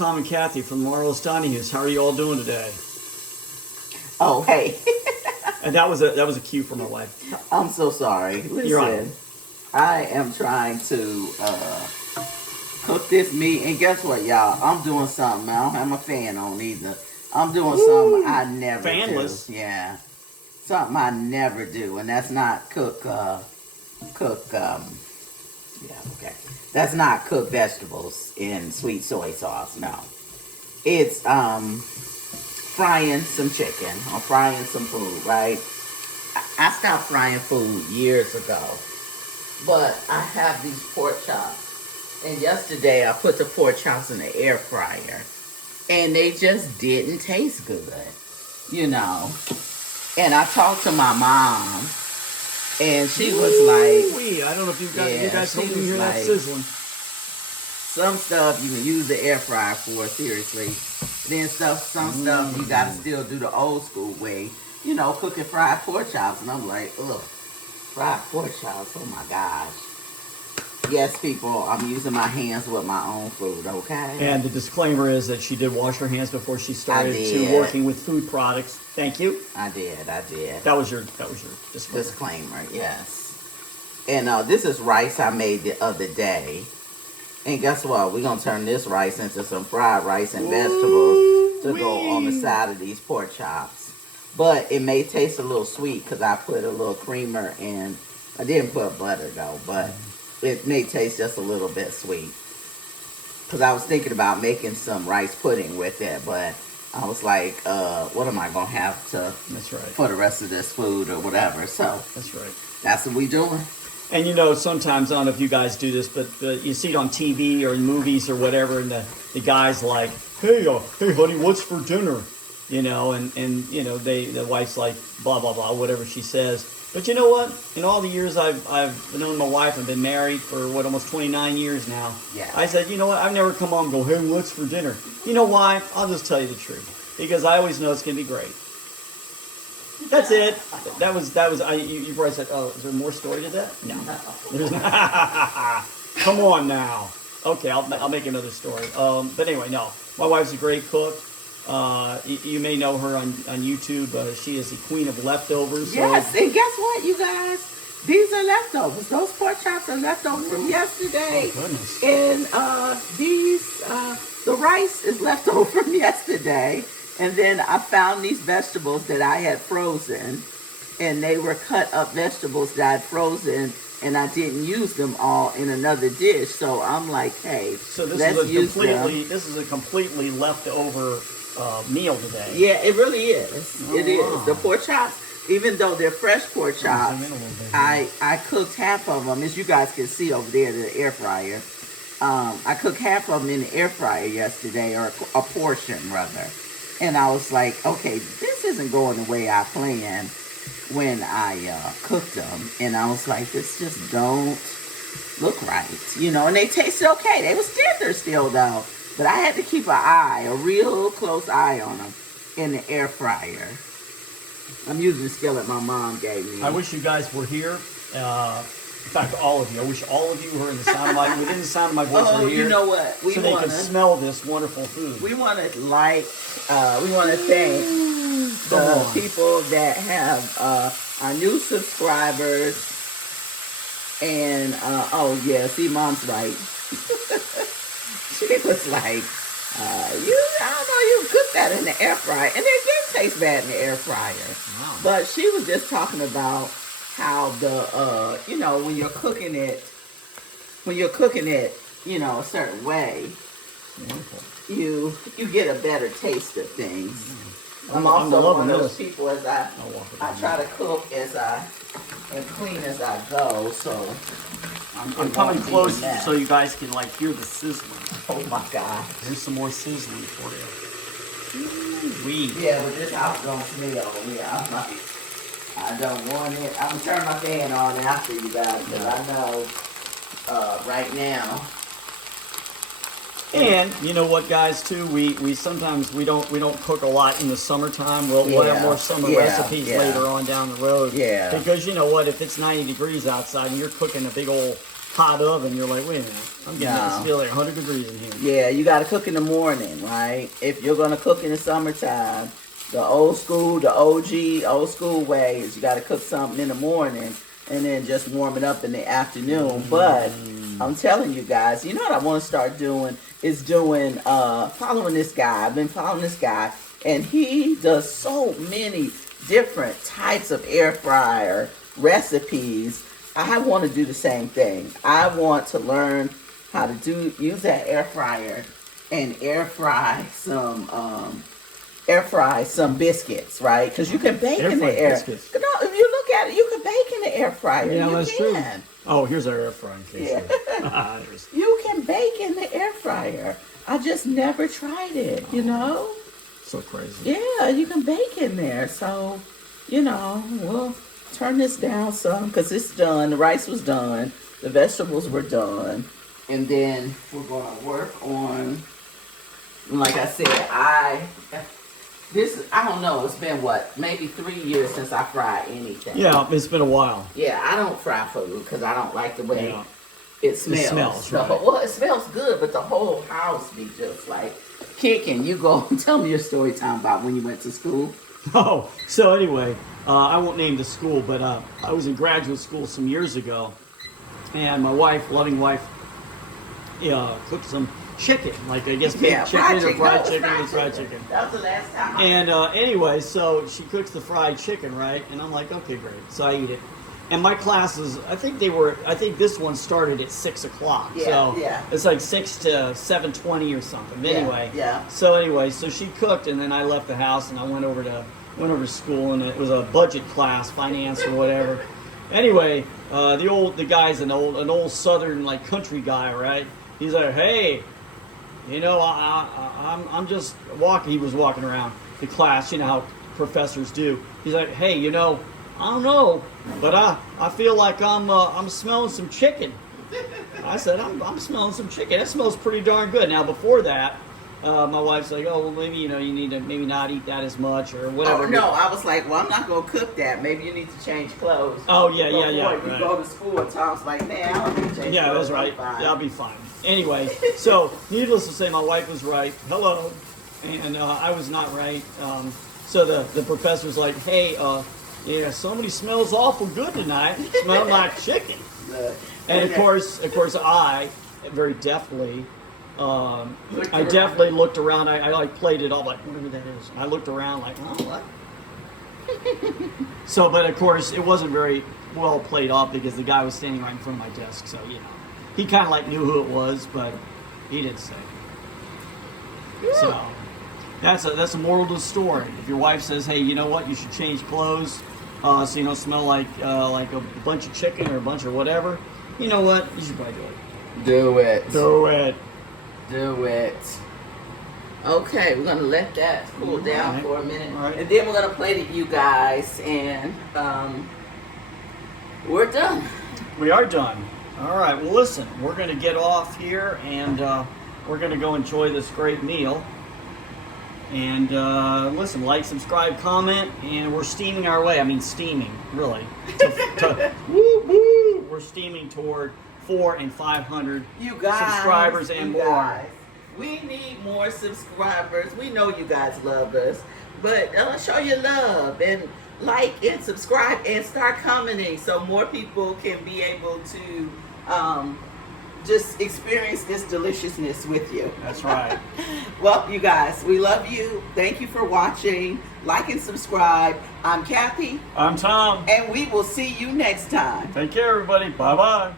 Tom and Kathy from Marvelous Donahue's. How are you all doing today? Oh, hey. And that was a cue for my wife. I'm so sorry. You're on. Listen, I am trying to cook this meat, and guess what, y'all? I'm doing something. I don't have my fan on either. I'm doing something I never Fanless. do. Yeah, something I never do, and that's not cook. Yeah, okay. That's not cook vegetables in sweet soy sauce. No, it's frying some chicken or frying some food. Right? I stopped frying food years ago, but I have these pork chops, and yesterday I put the pork chops in the air fryer, and they just didn't taste good, you know. And I talked to my mom, and she was like, Wee, I don't know if you guys she hope you was hear that like, sizzling. some stuff you can use the air fryer for, seriously. Then some stuff you gotta still do the old school way, you know, cooking fried pork chops. And I'm like, ugh, fried pork chops, oh my gosh. Yes, people, I'm using my hands with my own food, okay? And the disclaimer is that she did wash her hands before she started to working with food products. Thank you. I did. That was your disclaimer. Disclaimer, yes. And this is rice I made the other day. And guess what? We're going to turn this rice into some fried rice and vegetables to go on the side of these pork chops. But it may taste a little sweet because I put a little creamer in. I didn't put butter though, but it may taste just a little bit sweet. Because I was thinking about making some rice pudding with it, but I was like, what am I going to have to That's right. for the rest of this food or whatever. So That's right. that's what we doing. And you know, sometimes, I don't know if you guys do this, but you see it on TV or in movies or whatever, and the guy's like, hey honey, what's for dinner? You know, and you know, the wife's like, blah, blah, blah, whatever she says. But you know what? In all the years I've known my wife, I've been married for, almost 29 years now. Yeah. I said, you know what? I've never come home and go, hey, what's for dinner? You know why? I'll just tell you the truth. Because I always know it's going to be great. That's it. That was. You probably said, "Oh, is there more story to that?" No. There's not. Come on now. Okay, I'll make another story. But anyway, no. My wife's a great cook. You may know her on YouTube. She is the queen of leftovers. Yes, and guess what, you guys? These are leftovers. Those pork chops are leftovers from yesterday. Oh, goodness. And the rice is leftover from yesterday. And then I found these vegetables that I had frozen, and they were cut up vegetables that I had frozen, and I didn't use them all in another dish. So I'm like, hey, So let's use them. this is a completely leftover meal today. Yeah, it really is. Oh, It is. wow. The pork chops, even though they're fresh pork chops, Zoom in a little bit. I cooked half of them, as you guys can see over there, the air fryer. I cooked half of them in the air fryer yesterday, or a portion rather. And I was like, okay, this isn't going the way I planned when I cooked them. And I was like, this just don't look right, you know. And they tasted okay. They was tender still though, but I had to keep a real close eye on them in the air fryer. I'm using the skillet my mom gave me. I wish you guys were here. In fact, all of you. I wish all of you were in the sound of my within the sound of my voice Oh, were here. you know what? So they could smell this wonderful food. We want to thank the people that have our new subscribers. And oh yeah, see, mom's right. She was like, I don't know, you cook that in the air fryer, and it did taste bad in the air fryer. Wow. But she was just talking about how the you know, when you're cooking it, you know, a certain way, Wonderful. you get a better taste of things. I'm I'm also loving one of those this. people, as I try to cook and clean as I go. So I'm coming close so you guys can like hear the sizzling. Oh my God. Here's some more sizzling for you. Ooh-wee. Yeah, but this house don't smell. Yeah, I'm like, I don't want it. I'm gonna turn my fan on after you guys, because I know right now And you know what, guys? Too, we sometimes we don't cook a lot in the summertime. We'll have more summer recipes later on down the road. Yeah. Because you know what? If it's 90 degrees outside and you're cooking a big old hot oven, you're like, wait a minute, I'm getting it's feel like 100 degrees in here. Yeah, you got to cook in the morning, right? If you're gonna cook in the summertime, the old school, the OG, old school way is you got to cook something in the morning and then just warm it up in the afternoon. But I'm telling you guys, you know what I want to start doing is following this guy. I've been following this guy, and he does so many different types of air fryer recipes. I want to do the same thing. I want to learn how to use that air fryer and air fry some biscuits, right? Because you can bake in the air. Biscuits. No, if you look at it, you can bake in the air fryer. Yeah, you that's can. true. Oh, here's our air fryer. Yeah. There's- You can bake in the air fryer. I just never tried it, you know? so crazy. Yeah, you can bake in there. So, you know, we'll turn this down some because it's done. The rice was done. The vegetables were done. And then we're going to work on, like I said, I don't know, it's been what, maybe 3 years since I fried anything. Yeah, it's been a while. Yeah, I don't fry food because I don't like the way it smells. It smells, right. Well, it smells good, but the whole house be just like kicking. You go, tell me your story time about when you went to school. Oh, so anyway, I won't name the school, but I was in graduate school some years ago, and my wife, loving wife, cooked some chicken, like I guess baked chicken or fried chicken. That was the last time. And anyway, so she cooks the fried chicken, right? And I'm like, okay, great. So I eat it. And my classes, I think this one started at 6 o'clock. Yeah, so yeah. it's like 6 to 7:20 or something. Anyway. Yeah. So she cooked, and then I left the house and I went over to school, and it was a budget class, finance or whatever. Anyway, the guy's an old southern like country guy, right? He's like, hey, you know, I'm just walking. He was walking around the class, you know how professors do. He's like, hey, you know, I don't know, but I feel like I'm smelling some chicken. I said, I'm smelling some chicken. That smells pretty darn good. Now before that, my wife's like, oh well, maybe you need to maybe not eat that as much or whatever. Oh no, I was like, well, I'm not gonna cook that. Maybe you need to change clothes. Oh yeah. You go to school, and Tom's like, man, I don't need to change Yeah, clothes. that's right. Fine. Yeah, I'll be fine. Anyway, so needless to say, my wife was right. Hello, and I was not right. So the professor's like, hey, yeah, somebody smells awful good tonight. Smell like chicken. And of course, I very deftly, I definitely looked around. I like played it all like whatever that is. I looked around like, oh what? So, but of course, it wasn't very well played off because the guy was standing right in front of my desk. So you know, he kind of like knew who it was, but he didn't say. So that's a moral to the story. If your wife says, hey, you know what, you should change clothes. So you don't smell like a bunch of chicken or a bunch of whatever. You know what? You should probably do it. Do it. Do it. Do it. Okay, we're gonna let that cool down for a minute, and then we're gonna play to you guys, and we're done. We are done. All right. Well, listen, we're gonna get off here, and we're gonna go enjoy this great meal. And listen, like, subscribe, comment, and we're steaming our way. I mean, steaming, really. Woo, woo. We're steaming toward 400 and 500 subscribers and more. Guys, we need more subscribers. We know you guys love us, but show your love and like and subscribe and start commenting so more people can be able to just experience this deliciousness with you. That's right. Well, you guys, we love you. Thank you for watching. Like and subscribe. I'm Kathy. I'm Tom. And we will see you next time. Take care, everybody. Bye-bye.